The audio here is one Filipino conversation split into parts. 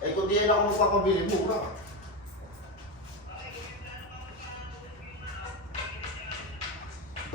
Eh kung di yan ako magpapabili, mura.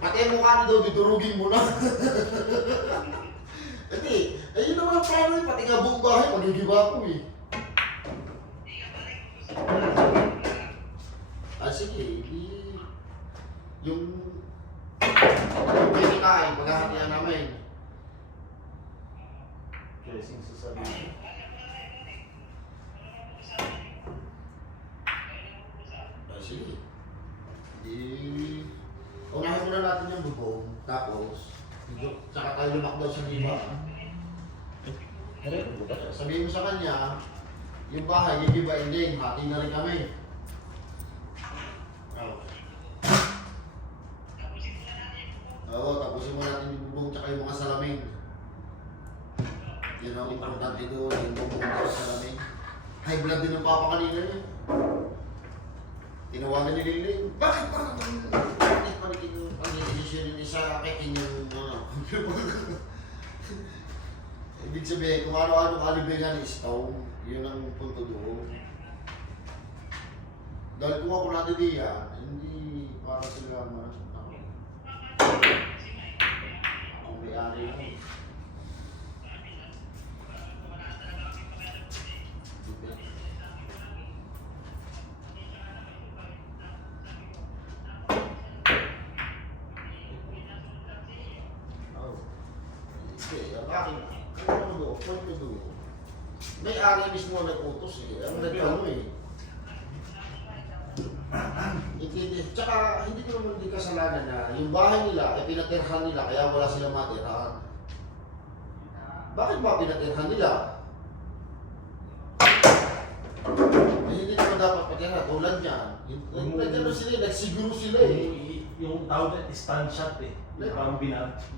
Pati ang mukha niyo daw, didurugin mo na. Hindi, ayun naman ang plano eh, pati nga buong bahay, magigiba ko eh. Ah sige, yung pinikain, paghahatian namin. Dressing sasabihin. Ah sige. Unahin muna natin yung bubong, tapos tsaka tayo lumakdaw sa lima. Sabihin mo sa kanya, yung bahay, gigibain din, hati na rin kami. Oo, tapusin mo natin yung bubong tsaka yung mga salamin. Yan ang importante doon, yung bubong at salamin. High blood din ng papa kanina niya. Tinawagan ni Liling, bakit pa panikin yung pag-i-desisyon ni sa akin yung ibig sabihin, kung ano-ano kalibre ni Stone, yun ang punto doon. Dahil kung ako nadilihan, hindi para sila ako may-ari lang. May ari mismo nag-utos eh. Ang nag-ano eh. Tsaka hindi ko naman din kasalanan na yung bahay nila ay pinatirhan nila kaya wala silang matirahan. Bakit ba pinatirhan nila? Eh, hindi naman dapat patira tulad niyan. Nagano sila, nagsiguro sila eh. Yung tawag na stand shot eh. Parang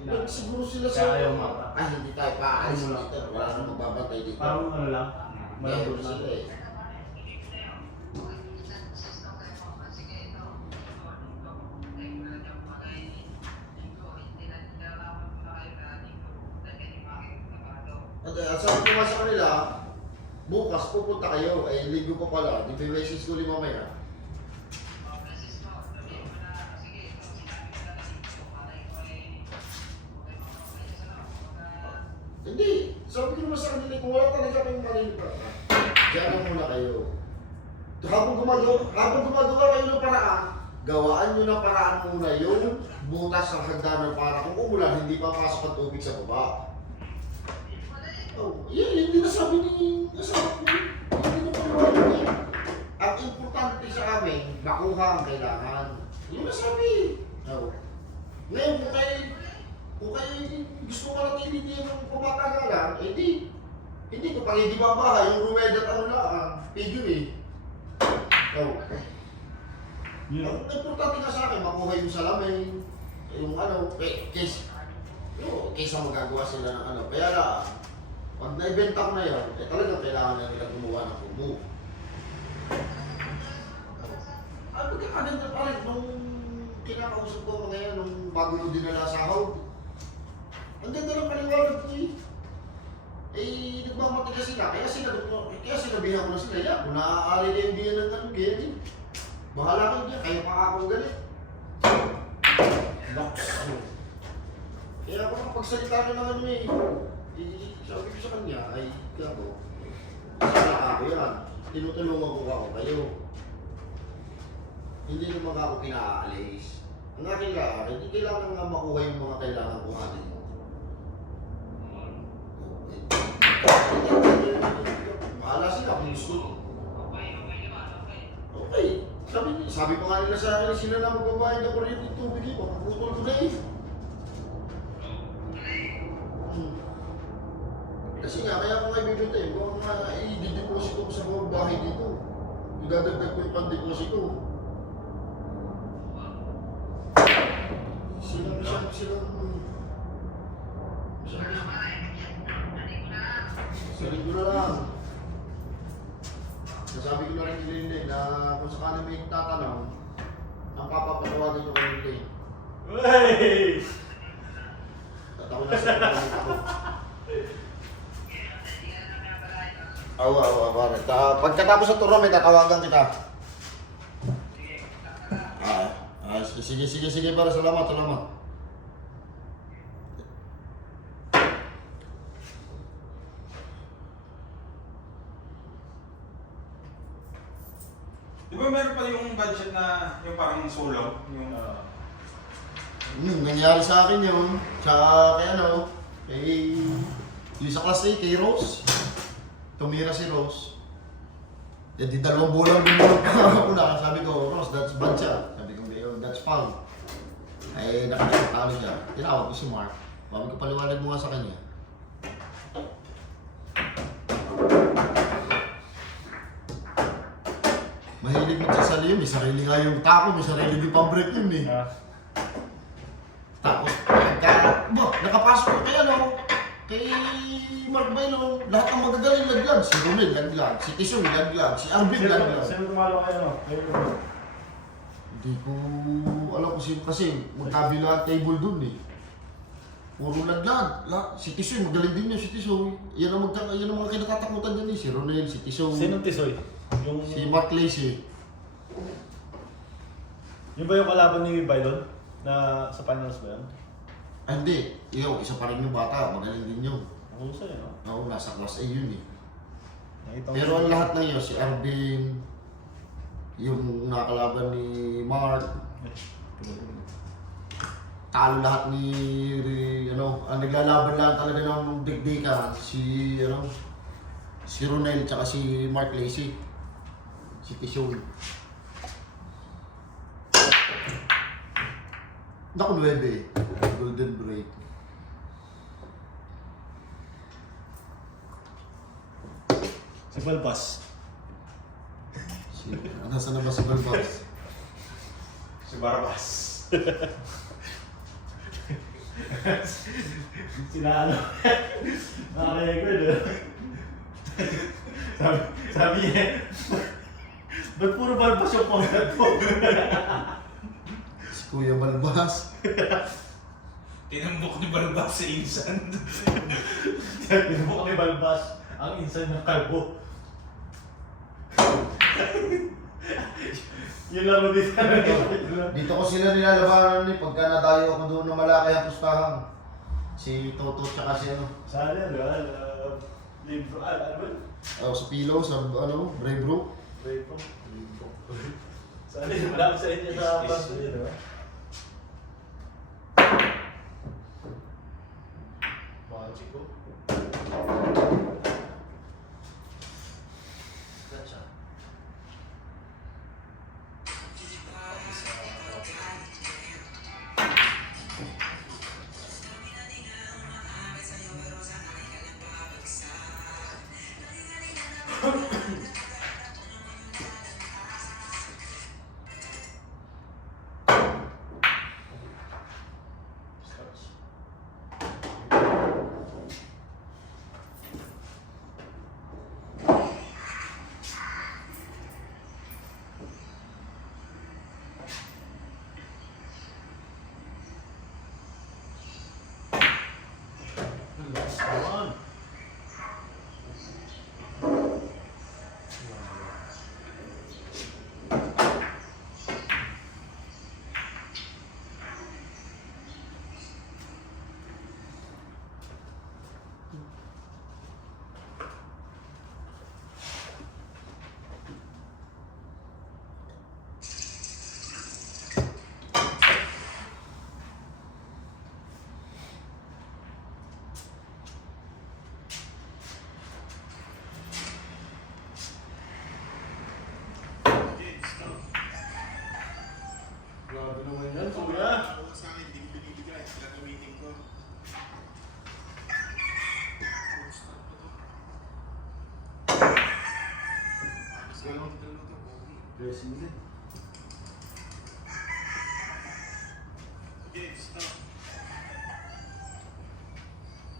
Nagsiguro sila sa... Kaya ayaw mata. Ay, hindi tayo paalis dito. Wala nang magbabantay dito. Parang ano lang. Malambot sila eh. At sabi ko nga sa kanila, bukas pupunta kayo, eh linggo pa pala, di ba message ko ulit mamaya. Hindi, sabi ko naman sa kanila, kung wala talaga kayong malilipat, diyan lang muna kayo. Habang gumagawa kayo ng paraan, gawaan nyo ng paraan muna yung butas ng hagdanan para kung umulan, hindi papasok ang tubig sa baba. Oh, yan, hindi nasabi ni asawa ko. Hindi na paliwanag niya. Ang importante sa amin, makuha ang kailangan. Yung nasabi. Oh. Ngayon, kung kayo gusto ko manatili niya ng pumatagalan, eh hindi ko pang hindi babahay, yung ruweda at ano lang, figure eh. Oh. Ang importante nga sa akin, makuha yung salamin, yung ano, kaysa magagawa sila ng ano. Kaya lang, pag naibenta ko na yan, eh talagang kailangan na nila gumawa ng kubo. Ay, magkakaganda pa rin nung kinakausap ko mga yan, nung bago nung dinala sa sahod. Ang ganda ng paliwanag ko eh. Eh, nagmamatigas sila, kaya sinabihan ko na sila, yan, kung naaari na yung diyan ng ano, kaya din. Bahala kayo dyan, kayo pa akong galit. Kaya ako nakapagsalita na ng ano eh. Sabi ko sa kanya, ay, ako, sana ako yan. Tinutulungan ko ako kayo. Hindi naman ako pinaalis. Ang aking lahat, hindi kailangan nga makuha yung mga kailangan ko natin. Bahala sila kung gusto. Okay. Sabi pa nga nila sa akin, sila na magbabayad ng kuryente ng tubig eh. Papaputol ko na eh. Kasi nga, kaya ako nga ibibenta eh. Kung i-deposit ko sa mga bahay dito. Idadagdag ko yung pan-deposit ko. Sa linggo na lang. Nasabi ko na rin ni Lindy na kung sakali may tatanong, ang papapatawagan ko kay Lindy. Wey! At ako na sa pagkakamit ako. Awa, pare. Pagkatapos sa turo, may tatawagan kita. Sige, pare. Salamat. Di ba meron pa yung budget na yung parang solo? Yung Nangyari sa akin yun. Tsaka kay yung sa class A, kay Rose. Tumira si Rose. Eh di 2 bulan din mo una. Sabi ko, Rose, that's bad siya. Sabi ko, that's foul. Ay, nakakatalo siya. Tinawag ko si Mark. Sabi ko, paliwanag mo nga sa kanya. Mahilig magsasali yun. May sarili nga yung tapo, may sarili din pang-break yun eh. Tapos, nakapasok ko kay Mark Bailo, lahat ng magagaling laglag. Si Romel laglag, si Tison laglag, si Arvin laglag. Sino tumalo kayo? Hindi ko alam kung sino kasi magkabila table dun eh. Puro laglag. Si Tison, magaling din yun si Tison. Yan ang mga kinatatakutan dyan eh. Si Ronel, si Tison, Sinong Tisoy? si Mark Lacey. Yung ba yung kalaban ni Bailon? Na sa finals ba yan? Ah, hindi. Isa pa rin yung bata. Magaling din yun. Ang husay, no? Oo, nasa class A yun eh. Nakita ko Pero siya. ang lahat na yun, si Arvin, yung nakalaban ni Mark, talo lahat ni, ang naglalaban lang talaga ng digdikan, si Ronel, tsaka si Mark Lacey, si Tishon. Naku, 9 Golden Break. Si Balbas. Nasaan na ba si Balbas? si Barabas. Sinaano? Nakakaya ko sabi niya, ba't puro Balbas yung content mo? Si Kuya Balbas. Tinambok ni Barabas si Insan. Tinubok kami Balbas, ang insan ng kalbo. Yung laro dito. Dito ko sila nilalabanan ni pagka nadayo ako doon na malaki ang pustahan. Si Toto tsaka si Saan yan, diba? Libro, ano ba? sa Pillow, sa Brave Bro. Libro. Saan yan? Malapit sa inyo sa pasto yun, diba? Mga chiko. Gotcha. Come on. Grabe naman yan, kuya. Sa akin, hindi ko binibigay. Gagamitin ko. Dressing din. Okay, stop.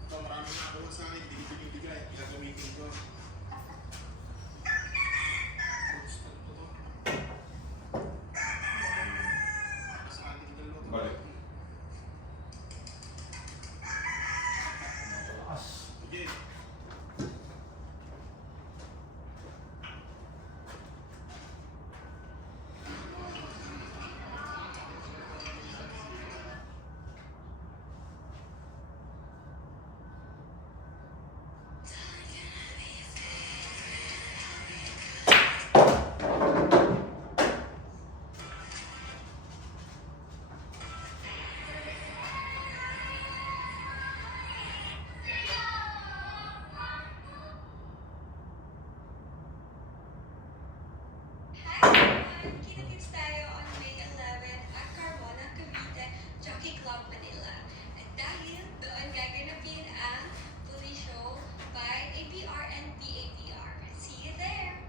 Ito, marami na ako sa akin, hindi ko binibigay. Gagamitin ko. Balik. Malakas. Okay. Dance tayo on May 11 at Carmona, Cavite, Jockey Club, Manila. At dahil doon gaganapin ang Bully Show by APR and PAPR. See you there!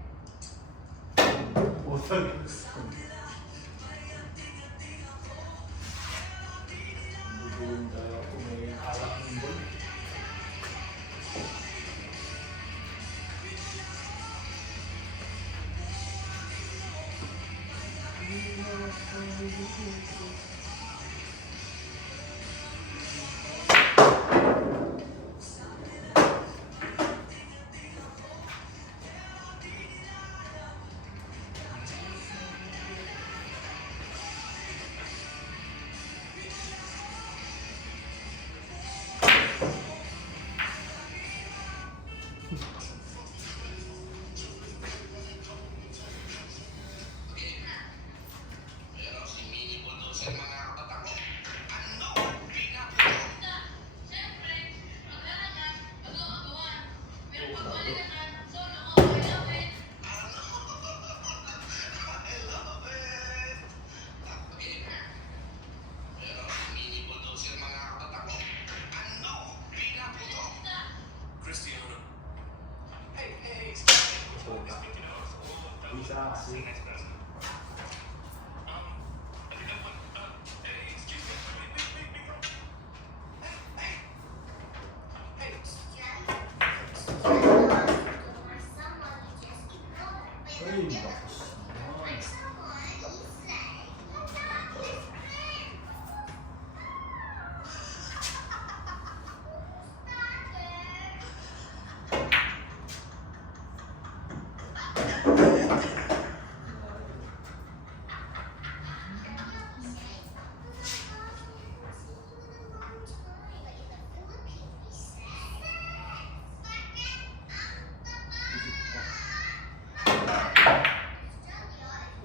Utang. Bubulong tayo kung may alak ng bol. Isa kasi. Ay, bakas naman.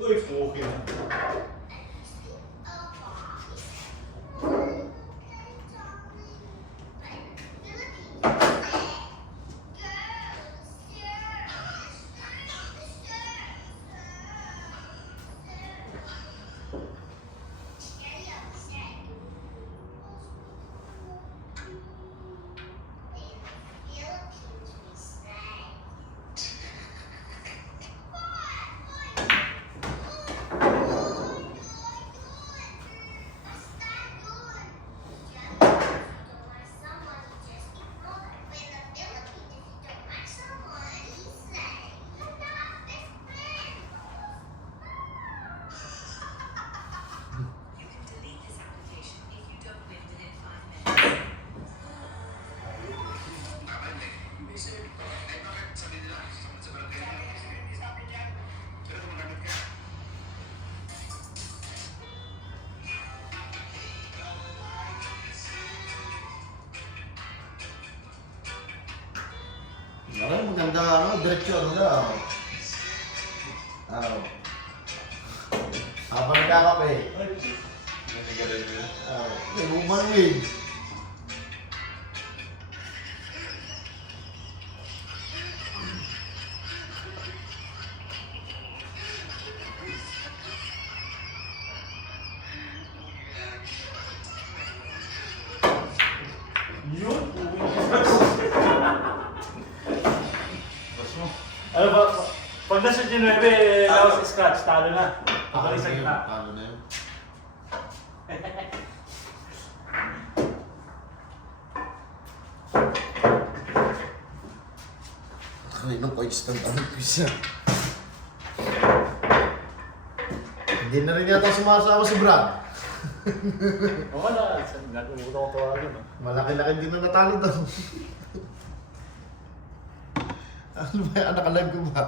Uy, okay na. You can delete this application if you don't win within 5 minutes. Maray, maganda ano, diretso ano daw. Habang nagkakape. Human win. Yun, ano ba? Pag nasa G9, lawas scratch, talo na. Ako rin sa gitna. Talo na yun. Kaninong ko instant ang quiz yan. Hindi na rin yata sumasama si Brad. Oo na, nagumuto ko tawagan. Malaki-laki din na natalo daw. Ano ba yan? Nakalive ko ba?